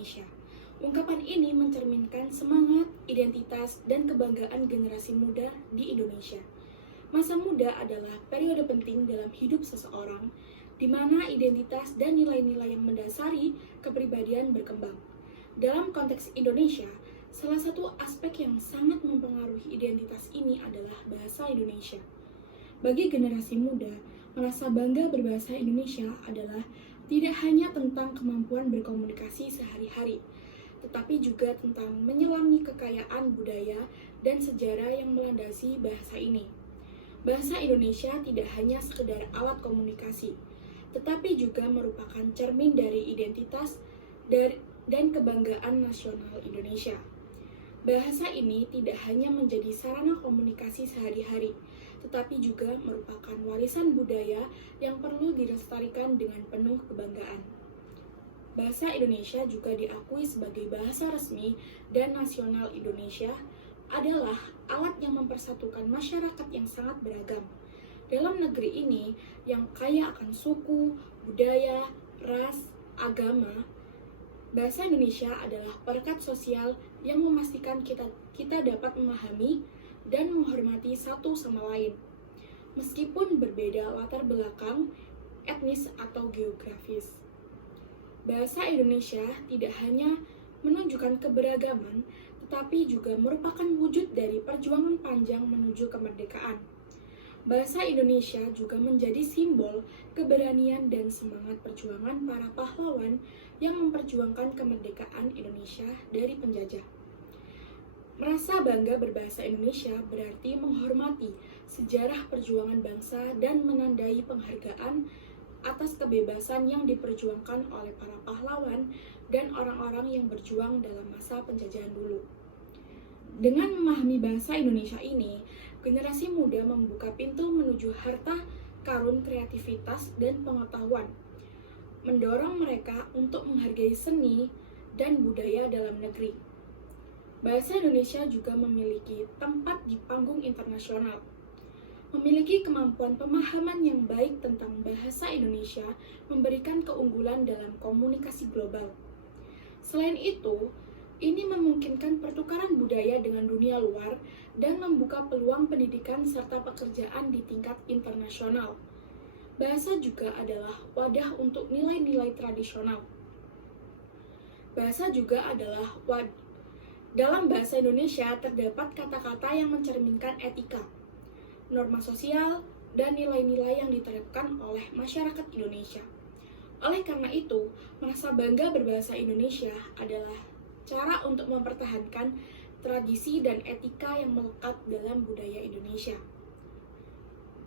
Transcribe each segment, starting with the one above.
Indonesia. Ungkapan ini mencerminkan semangat, identitas, dan kebanggaan generasi muda di Indonesia. Masa muda adalah periode penting dalam hidup seseorang, di mana identitas dan nilai-nilai yang mendasari kepribadian berkembang. Dalam konteks Indonesia, salah satu aspek yang sangat mempengaruhi identitas ini adalah bahasa Indonesia. Bagi generasi muda, merasa bangga berbahasa Indonesia adalah tidak hanya tentang kemampuan berkomunikasi sehari-hari, tetapi juga tentang menyelami kekayaan budaya dan sejarah yang melandasi bahasa ini. Bahasa Indonesia tidak hanya sekedar alat komunikasi, tetapi juga merupakan cermin dari identitas dan kebanggaan nasional Indonesia. Bahasa ini tidak hanya menjadi sarana komunikasi sehari-hari, tetapi juga merupakan warisan budaya yang perlu dilestarikan dengan penuh kebanggaan. Bahasa Indonesia juga diakui sebagai bahasa resmi dan nasional Indonesia adalah alat yang mempersatukan masyarakat yang sangat beragam. Dalam negeri ini yang kaya akan suku, budaya, ras, agama, bahasa Indonesia adalah perekat sosial yang memastikan kita dapat memahami dan menghormati satu sama lain, meskipun berbeda latar belakang, etnis atau geografis. Bahasa Indonesia tidak hanya menunjukkan keberagaman, tetapi juga merupakan wujud dari perjuangan panjang menuju kemerdekaan. Bahasa Indonesia juga menjadi simbol keberanian dan semangat perjuangan para pahlawan yang memperjuangkan kemerdekaan Indonesia dari penjajah. Merasa bangga berbahasa Indonesia berarti menghormati sejarah perjuangan bangsa dan menandai penghargaan atas kebebasan yang diperjuangkan oleh para pahlawan dan orang-orang yang berjuang dalam masa penjajahan dulu. Dengan memahami bahasa Indonesia ini, generasi muda membuka pintu menuju harta karun kreativitas dan pengetahuan, mendorong mereka untuk menghargai seni dan budaya dalam negeri. Bahasa Indonesia juga memiliki tempat di panggung internasional. Memiliki kemampuan pemahaman yang baik tentang bahasa Indonesia memberikan keunggulan dalam komunikasi global. Selain itu, ini memungkinkan pertukaran budaya dengan dunia luar dan membuka peluang pendidikan serta pekerjaan di tingkat internasional. Bahasa juga adalah wadah untuk nilai-nilai tradisional. Bahasa juga adalah dalam bahasa Indonesia terdapat kata-kata yang mencerminkan etika, norma sosial, dan nilai-nilai yang diterapkan oleh masyarakat Indonesia. Oleh karena itu, merasa bangga berbahasa Indonesia adalah cara untuk mempertahankan tradisi dan etika yang melekat dalam budaya Indonesia.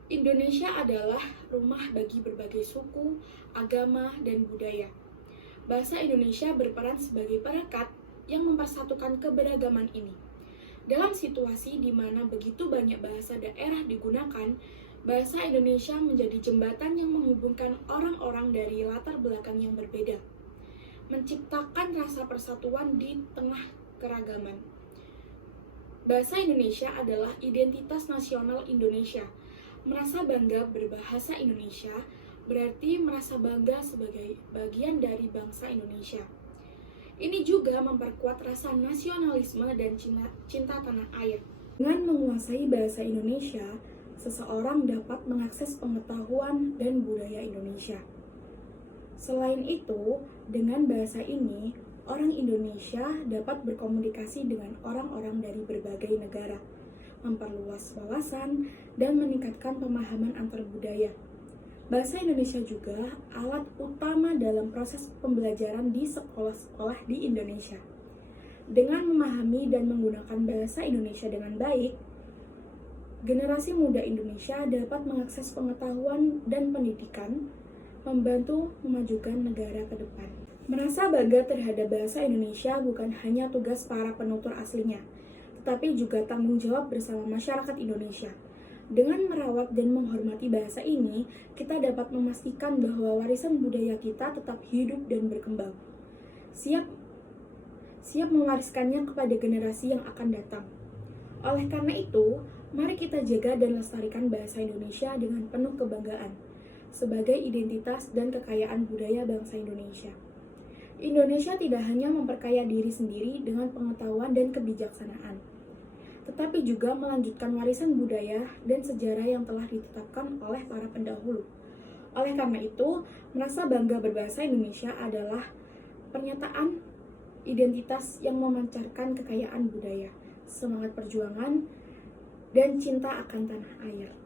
Indonesia adalah rumah bagi berbagai suku, agama, dan budaya. Bahasa Indonesia berperan sebagai perekat yang mempersatukan keberagaman ini. Dalam situasi di mana begitu banyak bahasa daerah digunakan, bahasa Indonesia menjadi jembatan yang menghubungkan orang-orang dari latar belakang yang berbeda, menciptakan rasa persatuan di tengah keragaman. Bahasa Indonesia adalah identitas nasional Indonesia. Merasa bangga berbahasa Indonesia berarti merasa bangga sebagai bagian dari bangsa Indonesia. Ini juga memperkuat rasa nasionalisme dan cinta tanah air. Dengan menguasai bahasa Indonesia, seseorang dapat mengakses pengetahuan dan budaya Indonesia. Selain itu, dengan bahasa ini, orang Indonesia dapat berkomunikasi dengan orang-orang dari berbagai negara, memperluas wawasan, dan meningkatkan pemahaman antar budaya. Bahasa Indonesia juga alat utama dalam proses pembelajaran di sekolah-sekolah di Indonesia. Dengan memahami dan menggunakan bahasa Indonesia dengan baik, generasi muda Indonesia dapat mengakses pengetahuan dan pendidikan, membantu memajukan negara ke depan. Merasa bangga terhadap bahasa Indonesia bukan hanya tugas para penutur aslinya, tetapi juga tanggung jawab bersama masyarakat Indonesia. Dengan merawat dan menghormati bahasa ini, kita dapat memastikan bahwa warisan budaya kita tetap hidup dan berkembang. Siap mewariskannya kepada generasi yang akan datang. Oleh karena itu, mari kita jaga dan lestarikan bahasa Indonesia dengan penuh kebanggaan sebagai identitas dan kekayaan budaya bangsa Indonesia. Indonesia tidak hanya memperkaya diri sendiri dengan pengetahuan dan kebijaksanaan, tetapi juga melanjutkan warisan budaya dan sejarah yang telah ditetapkan oleh para pendahulu. Oleh karena itu, merasa bangga berbahasa Indonesia adalah pernyataan identitas yang memancarkan kekayaan budaya, semangat perjuangan, dan cinta akan tanah air.